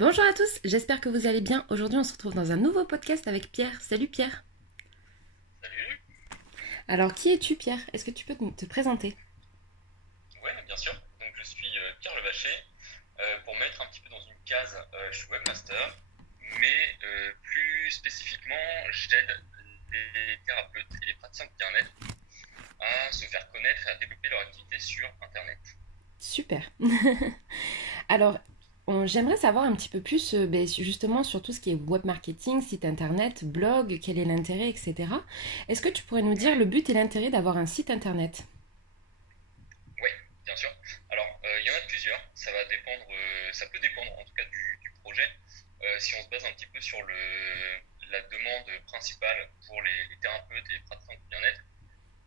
Bonjour à tous, j'espère que vous allez bien. Aujourd'hui, on se retrouve dans un nouveau podcast avec Pierre. Salut Pierre. Salut. Alors, qui es-tu Pierre? Est-ce que tu peux te présenter? Ouais, bien sûr. Donc je suis Pierre Levacher. Pour mettre un petit peu dans une case, je suis webmaster, mais plus spécifiquement, j'aide les thérapeutes et les praticiens de bien-être à se faire connaître et à développer leur activité sur Internet. Super. Alors, j'aimerais savoir un petit peu plus justement sur tout ce qui est web marketing, site internet, blog, quel est l'intérêt, etc. Est-ce que tu pourrais nous dire le but et l'intérêt d'avoir un site internet? Oui, bien sûr. Alors, il y en a plusieurs. Ça peut dépendre en tout cas du projet. Si on se base un petit peu sur la demande principale pour les thérapeutes et les praticiens de bien-être,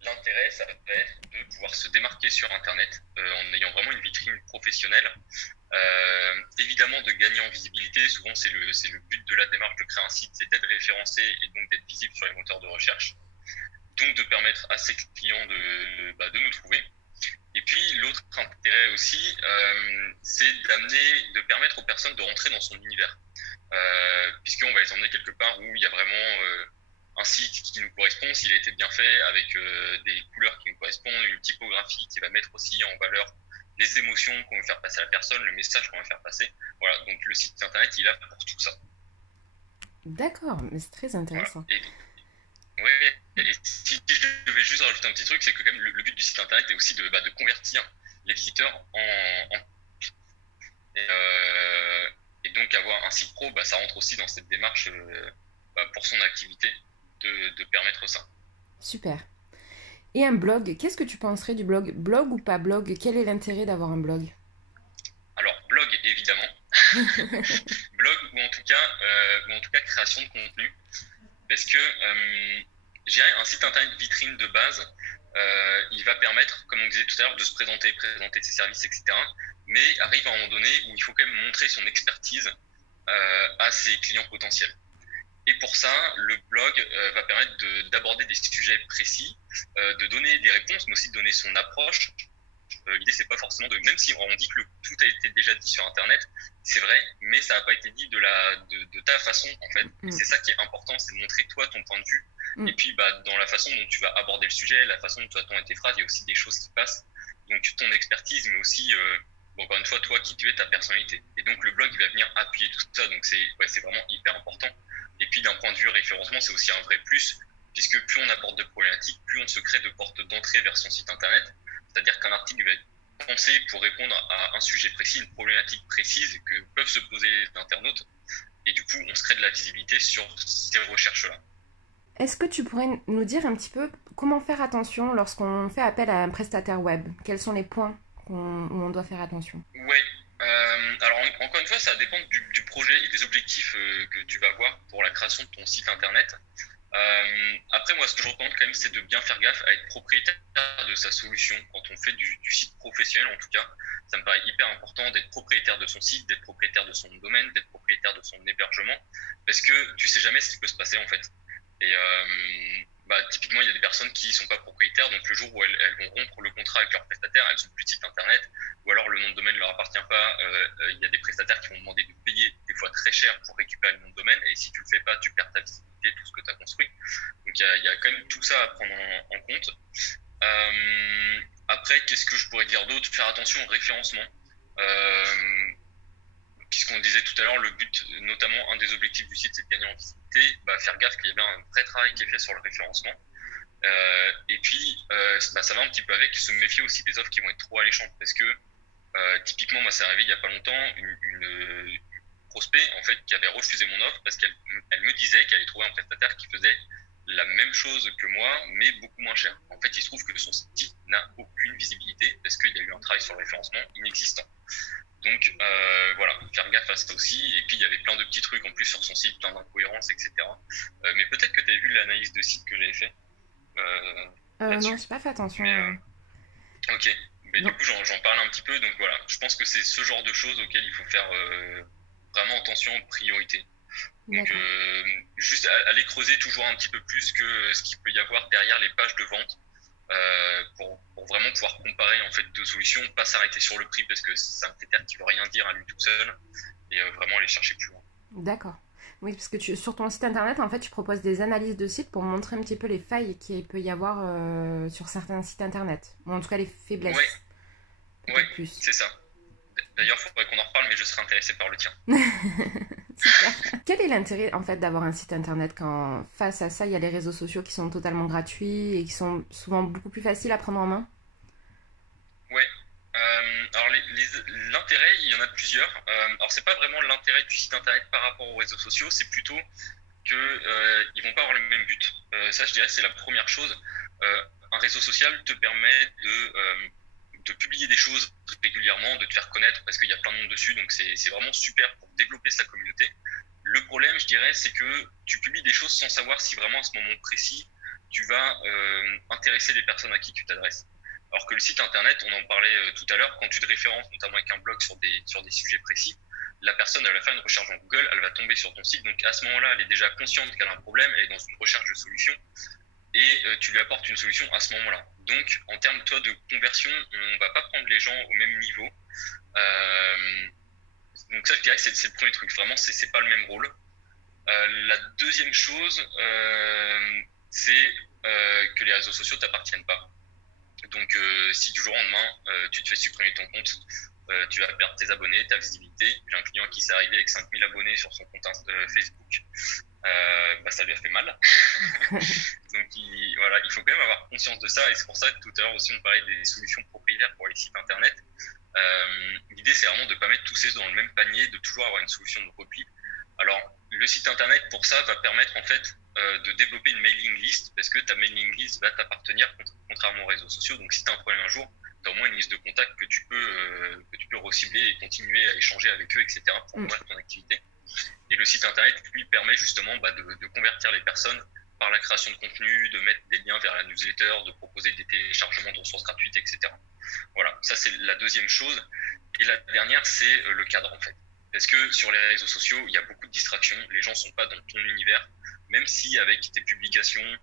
l'intérêt, ça va être de pouvoir se démarquer sur Internet en ayant vraiment une vitrine professionnelle. Évidemment, de gagner en visibilité. Souvent, c'est le but de la démarche de créer un site, c'est d'être référencé et donc d'être visible sur les moteurs de recherche. Donc, de permettre à ses clients de nous trouver. Et puis, l'autre intérêt aussi, c'est de permettre aux personnes de rentrer dans son univers. Puisqu'on va les emmener quelque part où il y a vraiment un site qui nous correspond, s'il a été bien fait, avec des couleurs qui nous correspondent, une typographie qui va mettre aussi en valeur les émotions qu'on veut faire passer à la personne, le message qu'on veut faire passer. Voilà, donc le site internet, il est là pour tout ça. D'accord, mais c'est très Voilà. intéressant. Et si je devais juste rajouter un petit truc, c'est que quand même le but du site internet est aussi de convertir les visiteurs et, et donc avoir un site pro, ça rentre aussi dans cette démarche pour son activité de permettre ça. Super. Et un blog, qu'est-ce que tu penserais du blog? Blog ou pas blog? Quel est l'intérêt d'avoir un blog? Alors blog évidemment, blog ou en tout cas création de contenu, parce que j'ai un site internet vitrine de base. Il va permettre, comme on disait tout à l'heure, de se présenter ses services, etc. Mais arrive à un moment donné où il faut quand même montrer son expertise à ses clients potentiels. Et pour ça, le blog va permettre d'aborder des sujets précis, de donner des réponses, mais aussi de donner son approche. L'idée, c'est pas forcément même si on dit que tout a été déjà dit sur Internet, c'est vrai, mais ça n'a pas été dit de ta façon, en fait. Et c'est ça qui est important, c'est de montrer toi ton point de vue. Et puis, dans la façon dont tu vas aborder le sujet, la façon dont tu vas tourner tes phrases, il y a aussi des choses qui passent. Donc, ton expertise, mais aussi, encore une fois, toi qui tu es, ta personnalité. Et donc, le blog, il va venir appuyer tout ça. Donc, c'est vraiment hyper important. Et puis, d'un point de vue référencement, c'est aussi un vrai plus, puisque plus on aborde de problématiques, plus on se crée de portes d'entrée vers son site internet. C'est-à-dire qu'un article va être pensé pour répondre à un sujet précis, une problématique précise que peuvent se poser les internautes. Et du coup, on se crée de la visibilité sur ces recherches-là. Est-ce que tu pourrais nous dire un petit peu comment faire attention lorsqu'on fait appel à un prestataire web? Quels sont les points où on doit faire attention? Oui. Alors, encore une fois, ça dépend du projet et des objectifs que tu vas avoir pour la création de ton site internet. Après, moi, ce que je recommande quand même, c'est de bien faire gaffe à être propriétaire de sa solution. Quand on fait du site professionnel, en tout cas, ça me paraît hyper important d'être propriétaire de son site, d'être propriétaire de son domaine, d'être propriétaire de son hébergement, parce que tu sais jamais ce qui peut se passer, en fait. Et typiquement, il y a des personnes qui ne sont pas propriétaires, donc le jour où elles vont rompre le contrat avec leur prestataire, elles n'ont plus de site internet, ou alors le nom de domaine ne leur appartient pas. Il y a des prestataires qui vont demander de payer des fois très cher pour récupérer le nom de domaine, et si tu le fais pas, tu perds ta visibilité, tout ce que tu as construit. Donc il y a quand même tout ça à prendre en compte. Après, qu'est-ce que je pourrais dire d'autre? Faire attention au référencement. Puisqu'on disait tout à l'heure, le but, notamment un des objectifs du site, c'est de gagner en visibilité, faire gaffe qu'il y a bien un vrai travail qui est fait sur le référencement. Et puis, ça va un petit peu avec se méfier aussi des offres qui vont être trop alléchantes. Parce que, typiquement, moi, c'est arrivé il n'y a pas longtemps, une prospect, en fait, qui avait refusé mon offre parce qu'elle me disait qu'elle allait trouver un prestataire qui faisait la même chose que moi, mais beaucoup moins cher. En fait, il se trouve que son site n'a aucune visibilité parce qu'il y a eu un travail sur le référencement inexistant. Donc voilà, faire gaffe à ça aussi. Et puis il y avait plein de petits trucs en plus sur son site, plein d'incohérences, etc. Mais peut-être que tu as vu l'analyse de site que j'avais fait Non, là-dessus. j'ai pas fait attention. Mais ok, mais Non. du coup j'en parle un petit peu. Donc voilà, je pense que c'est ce genre de choses auxquelles il faut faire vraiment attention, priorité. Donc D'accord. juste aller creuser toujours un petit peu plus que ce qu'il peut y avoir derrière les pages de vente. Pour vraiment pouvoir comparer en fait deux solutions, pas s'arrêter sur le prix parce que c'est un critère qui veut rien dire à lui tout seul, et vraiment aller chercher plus loin. D'accord. Oui, parce que sur ton site internet, en fait, tu proposes des analyses de sites pour montrer un petit peu les failles qu'il peut y avoir sur certains sites internet. Ou en tout cas, les Ouais, faiblesses, ouais, peut-être plus. c'est ça. D'ailleurs, il faudrait qu'on en reparle, mais je serais intéressé par le tien. Super. Quel est l'intérêt, en fait, d'avoir un site internet quand, face à ça, il y a les réseaux sociaux qui sont totalement gratuits et qui sont souvent beaucoup plus faciles à prendre en main? Ouais. Alors l'intérêt, il y en a plusieurs. Alors c'est pas vraiment l'intérêt du site internet par rapport aux réseaux sociaux, c'est plutôt que ils vont pas avoir le même but. Ça, je dirais, c'est la première chose. Un réseau social te permet de publier des choses régulièrement, de te faire connaître parce qu'il y a plein de monde dessus, donc c'est vraiment super pour développer sa communauté. Le problème, je dirais, c'est que tu publies des choses sans savoir si vraiment à ce moment précis, tu vas intéresser les personnes à qui tu t'adresses. Alors que le site internet, on en parlait tout à l'heure, quand tu te références notamment avec un blog sur des sujets précis, la personne, elle va faire une recherche en Google, elle va tomber sur ton site. Donc à ce moment-là, elle est déjà consciente qu'elle a un problème, elle est dans une recherche de solution et tu lui apportes une solution à ce moment-là. Donc en termes toi, de conversion, on va pas prendre les gens au même niveau. Euh, donc ça, je dirais que c'est le premier truc. Vraiment, c'est pas le même rôle. La deuxième chose, c'est que les réseaux sociaux t'appartiennent pas. Donc, si du jour au lendemain, tu te fais supprimer ton compte, tu vas perdre tes abonnés, ta visibilité. J'ai un client qui s'est arrivé avec 5000 abonnés sur son compte Facebook. Ça lui a fait mal. Donc, voilà, il faut quand même avoir conscience de ça. Et c'est pour ça que tout à l'heure aussi, on parlait des solutions propriétaires pour les sites internet. L'idée, c'est vraiment de ne pas mettre tous ces œufs dans le même panier, de toujours avoir une solution de repli. Alors, le site internet, pour ça, va permettre en fait de développer une mailing list parce que ta mailing list va t'appartenir contrairement aux réseaux sociaux. Donc, si tu as un problème un jour, tu as au moins une liste de contacts que tu peux recibler et continuer à échanger avec eux, etc. pour voir ton activité. Et le site internet, lui, permet justement de convertir les personnes par la création de contenu, de mettre des liens vers la newsletter, de proposer des téléchargements de ressources gratuites, etc. Voilà, ça c'est la deuxième chose. Et la dernière, c'est le cadre en fait. Parce que sur les réseaux sociaux, il y a beaucoup de distractions. Les gens ne sont pas dans ton univers. Même si avec tes publications,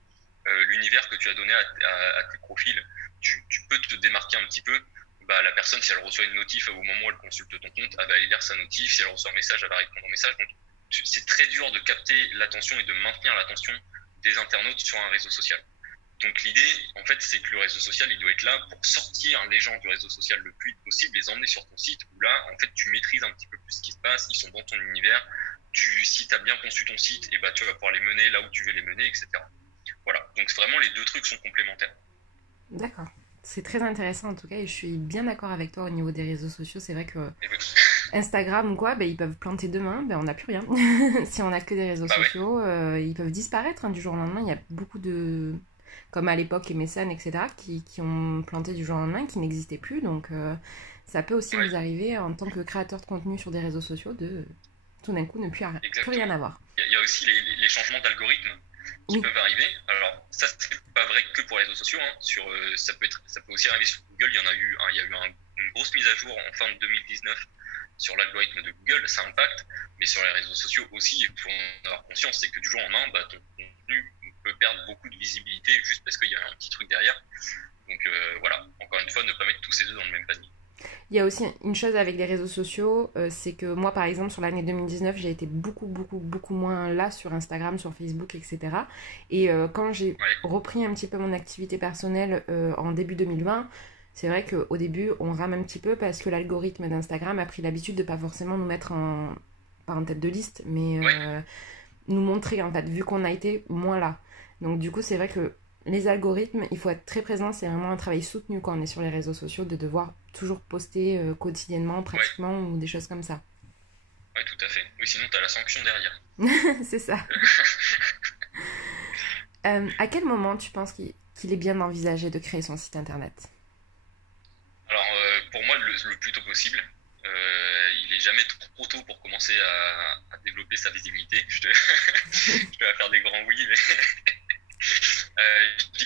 l'univers que tu as donné à tes profils, tu peux te démarquer un petit peu. La personne, si elle reçoit une notif au moment où elle consulte ton compte, elle va aller lire sa notif. Si elle reçoit un message, elle va répondre au message. Donc, c'est très dur de capter l'attention et de maintenir l'attention des internautes sur un réseau social. Donc l'idée, en fait, c'est que le réseau social, il doit être là pour sortir les gens du réseau social le plus vite possible, les emmener sur ton site, où là, en fait, tu maîtrises un petit peu plus ce qui se passe, ils sont dans ton univers, si tu as bien conçu ton site, et tu vas pouvoir les mener là où tu veux les mener, etc. Voilà, donc vraiment, les deux trucs sont complémentaires. D'accord. C'est très intéressant en tout cas et je suis bien d'accord avec toi au niveau des réseaux sociaux. C'est vrai que Instagram ou quoi, ils peuvent planter demain, on n'a plus rien. Si on n'a que des réseaux sociaux, ils peuvent disparaître du jour au lendemain. Il y a beaucoup de... comme à l'époque MSN, etc., qui ont planté du jour au lendemain, qui n'existaient plus. Donc ça peut aussi nous arriver en tant que créateur de contenu sur des réseaux sociaux de tout d'un coup ne plus rien avoir. Il y a aussi les changements d'algorithme qui peuvent arriver. Alors ça, c'est pas vrai que pour les réseaux sociaux. Ça peut aussi arriver sur Google. Il y a eu une grosse mise à jour en fin de 2019 sur l'algorithme de Google. Ça impacte, mais sur les réseaux sociaux aussi, il faut en avoir conscience. C'est que du jour au lendemain, ton contenu peut perdre beaucoup de visibilité juste parce qu'il y a un petit truc derrière. Donc voilà, encore une fois, ne pas mettre tous ces œufs dans le même panier. Il y a aussi une chose avec les réseaux sociaux, c'est que moi par exemple sur l'année 2019 j'ai été beaucoup moins là sur Instagram, sur Facebook, etc. Et quand j'ai repris un petit peu mon activité personnelle en début 2020, c'est vrai qu'au début on rame un petit peu parce que l'algorithme d'Instagram a pris l'habitude de pas forcément nous mettre pas en tête de liste, mais nous montrer en fait, vu qu'on a été moins là. Donc du coup c'est vrai que les algorithmes, il faut être très présent, c'est vraiment un travail soutenu quand on est sur les réseaux sociaux, de devoir toujours poster quotidiennement, pratiquement, ou des choses comme ça. Oui, tout à fait. Oui, sinon tu as la sanction derrière. C'est ça. À quel moment tu penses qu'il est bien d'envisager de créer son site internet ? Alors, pour moi, le plus tôt possible. Il est jamais trop tôt pour commencer à développer sa visibilité. Je te vais faire des grands oui, mais...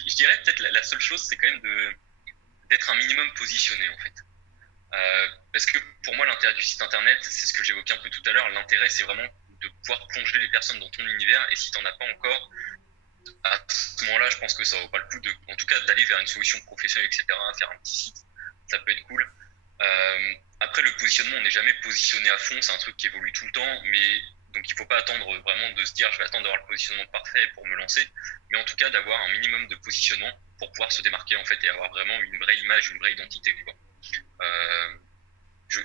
je dirais peut-être la seule chose, c'est quand même d'être un minimum positionné en fait. Parce que pour moi, l'intérêt du site internet, c'est ce que j'évoquais un peu tout à l'heure. L'intérêt, c'est vraiment de pouvoir plonger les personnes dans ton univers. Et si tu n'en as pas encore, à ce moment-là, je pense que ça vaut pas le coup en tout cas, d'aller vers une solution professionnelle, etc. Faire un petit site, ça peut être cool. Après, le positionnement, on n'est jamais positionné à fond, c'est un truc qui évolue tout le temps, mais donc il faut pas attendre vraiment de se dire je vais attendre d'avoir le positionnement parfait pour me lancer, mais en tout cas d'avoir un minimum de positionnement pour pouvoir se démarquer en fait et avoir vraiment une vraie image, une vraie identité, quoi. Euh,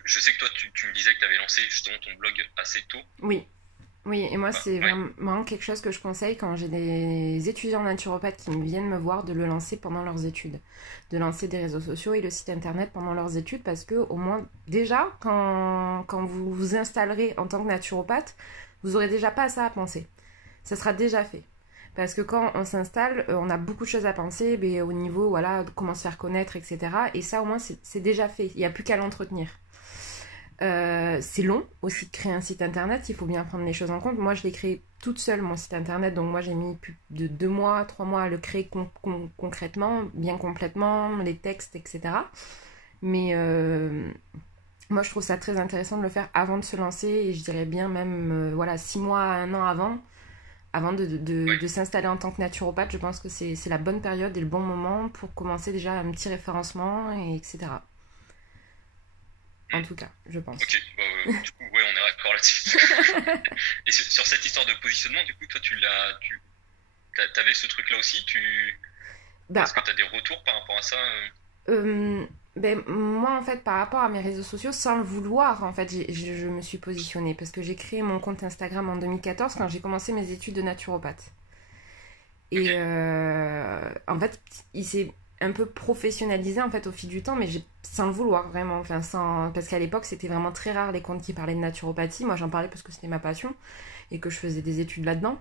je sais que toi tu me disais que tu avais lancé justement ton blog assez tôt. Oui. Oui, et moi, c'est Ouais, vraiment quelque chose que je conseille quand j'ai des étudiants naturopathes qui viennent me voir de le lancer pendant leurs études. De lancer des réseaux sociaux et le site internet pendant leurs études parce que, au moins, déjà, quand vous vous installerez en tant que naturopathe, vous aurez déjà pas ça à penser. Ça sera déjà fait. Parce que quand on s'installe, on a beaucoup de choses à penser mais au niveau, voilà, de comment se faire connaître, etc. Et ça, au moins, c'est déjà fait. Il n'y a plus qu'à l'entretenir. C'est long aussi de créer un site internet, il faut bien prendre les choses en compte. Moi, je l'ai créé toute seule, mon site internet, donc moi j'ai mis plus de 2 mois, 3 mois à le créer concrètement, bien complètement, les textes, etc. Mais moi, je trouve ça très intéressant de le faire avant de se lancer, et je dirais bien même, voilà, 6 mois, 1 an avant ouais. de s'installer en tant que naturopathe. Je pense que c'est la bonne période et le bon moment pour commencer déjà un petit référencement, et etc. En Hmm. tout cas, je pense. Ok, bah, du coup, ouais, on est d'accord là-dessus. Et sur cette histoire de positionnement, du coup, toi, t'avais ce truc-là aussi. Bah, Est-ce que tu as des retours par rapport à ça? Euh, ben, moi, en fait, par rapport à mes réseaux sociaux, sans le vouloir, en fait, je me suis positionnée parce que j'ai créé mon compte Instagram en 2014 quand j'ai commencé mes études de naturopathe. Ok, Et en fait, il s'est un peu professionnalisé en fait au fil du temps, mais sans le vouloir vraiment. Enfin, parce qu'à l'époque, c'était vraiment très rare les comptes qui parlaient de naturopathie. Moi, j'en parlais parce que c'était ma passion et que je faisais des études là-dedans.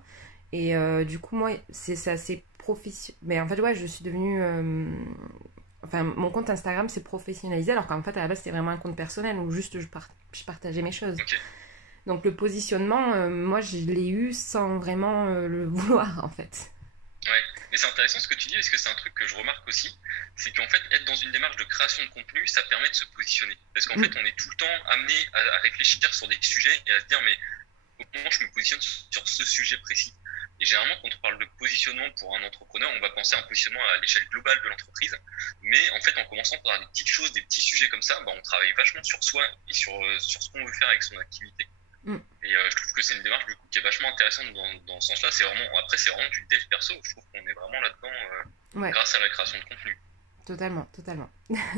Et du coup, moi, c'est assez professionnel. Mais en fait, ouais, je suis devenue. Enfin, mon compte Instagram s'est professionnalisé, alors qu'en fait, à la base, c'était vraiment un compte personnel où juste je partageais mes choses. ok. Donc, le positionnement, moi, je l'ai eu sans vraiment le vouloir, en fait. Ouais, mais c'est intéressant ce que tu dis, parce que c'est un truc que je remarque aussi, c'est qu'en fait, être dans une démarche de création de contenu, ça permet de se positionner. Parce qu'en Mm, fait, on est tout le temps amené à réfléchir sur des sujets et à se dire, mais comment je me positionne sur ce sujet précis. Et généralement, quand on parle de positionnement pour un entrepreneur, on va penser à un positionnement à l'échelle globale de l'entreprise. Mais en fait, en commençant par des petites choses, des petits sujets comme ça, bah, on travaille vachement sur soi et sur ce qu'on veut faire avec son activité. mm. Et je trouve que c'est une démarche du coup qui est vachement intéressante dans ce sens-là. Après, c'est vraiment du dev perso. Je trouve qu'on est vraiment là-dedans Ouais, grâce à la création de contenu. totalement, totalement.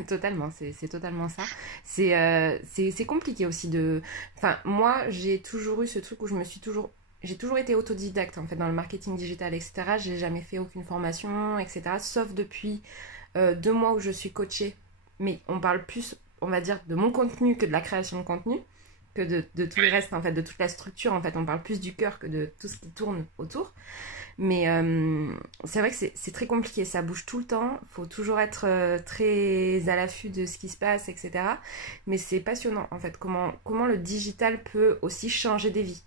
Totalement, c'est totalement ça. C'est compliqué aussi de... Enfin, moi, j'ai toujours eu ce truc où j'ai toujours été autodidacte, en fait, dans le marketing digital, etc. J'ai jamais fait aucune formation, etc. Sauf depuis 2 mois où je suis coachée. Mais on parle plus, on va dire, de mon contenu que de la création de contenu, que de tout le Ouais, reste, en fait, de toute la structure. En fait, on parle plus du cœur que de tout ce qui tourne autour. Mais c'est vrai que c'est très compliqué, ça bouge tout le temps, il faut toujours être très à l'affût de ce qui se passe, etc. Mais c'est passionnant en fait, comment le digital peut aussi changer des vies.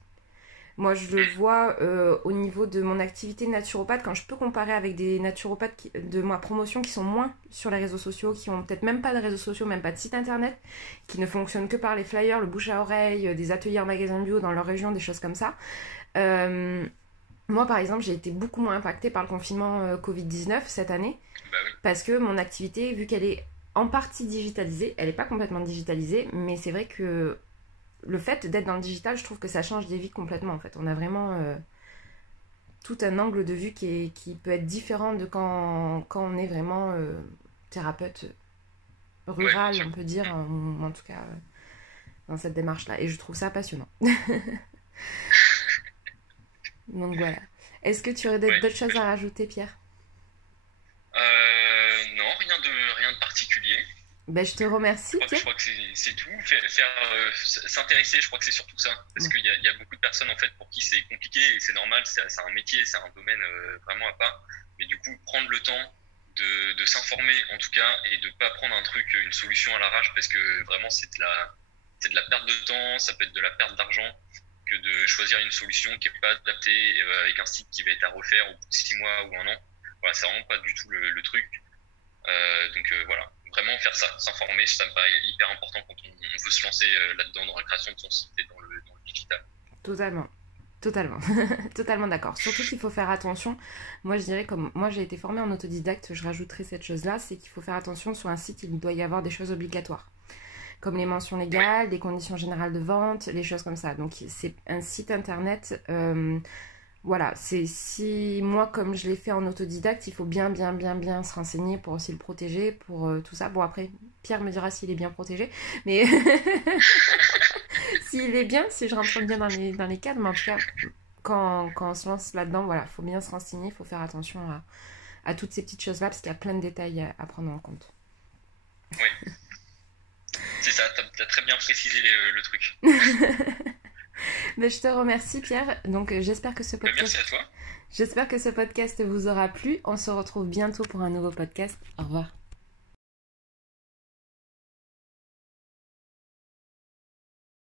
Moi, je le vois au niveau de mon activité de naturopathe, quand je peux comparer avec des naturopathes de ma promotion qui sont moins sur les réseaux sociaux, qui ont peut-être même pas de réseaux sociaux, même pas de site internet, qui ne fonctionnent que par les flyers, le bouche à oreille, des ateliers en magasin bio dans leur région, des choses comme ça. Euh, Moi, par exemple, j'ai été beaucoup moins impactée par le confinement Covid-19 cette année bah oui. parce que mon activité, vu qu'elle est en partie digitalisée, elle n'est pas complètement digitalisée, mais c'est vrai que le fait d'être dans le digital, je trouve que ça change des vies complètement en fait. On a vraiment tout un angle de vue qui peut être différent de quand on est vraiment thérapeute Ouais, bien rural, sûr. on peut dire, ou en tout cas dans cette démarche-là. Et je trouve ça passionnant. Donc voilà. Est-ce que tu aurais Ouais. d'autres choses à rajouter, Pierre? Non, rien de particulier. Ben, je te remercie, Je Pierre. crois que c'est tout. S'intéresser, je crois que c'est surtout ça. Parce Ouais. qu'il y a beaucoup de personnes en fait pour qui c'est compliqué et c'est normal, c'est un métier, c'est un domaine vraiment à part. Mais du coup, prendre le temps de s'informer en tout cas et de pas prendre un truc, une solution à l'arrache parce que vraiment c'est de la perte de temps, ça peut être de la perte d'argent que de choisir une solution qui est pas adaptée avec un site qui va être à refaire au bout de 6 mois ou un an. Voilà, c'est vraiment pas du tout le truc. Voilà, vraiment faire ça, s'informer, ça me paraît hyper important quand on veut se lancer là-dedans dans la création de son site et dans le digital. Totalement. Totalement. Totalement d'accord. Surtout qu'il faut faire attention. Moi, je dirais, comme moi j'ai été formée en autodidacte, je rajouterais cette chose-là, c'est qu'il faut faire attention sur un site, il doit y avoir des choses obligatoires. comme les mentions légales, les conditions générales de vente, les choses comme ça. Donc c'est un site internet, voilà, c'est si moi comme je l'ai fait en autodidacte, il faut bien se renseigner pour aussi le protéger, pour tout ça. Bon après, Pierre me dira s'il est bien protégé, mais s'il est bien, si je rentre bien dans les cadres, mais en tout cas, quand on se lance là-dedans, voilà, il faut bien se renseigner, il faut faire attention à toutes ces petites choses-là, parce qu'il y a plein de détails à prendre en compte. Oui, c'est ça, t'as très bien précisé le truc. Mais je te remercie Pierre. Donc j'espère que ce Merci podcast, à toi. j'espère que ce podcast vous aura plu. On se retrouve bientôt pour un nouveau podcast. Au revoir.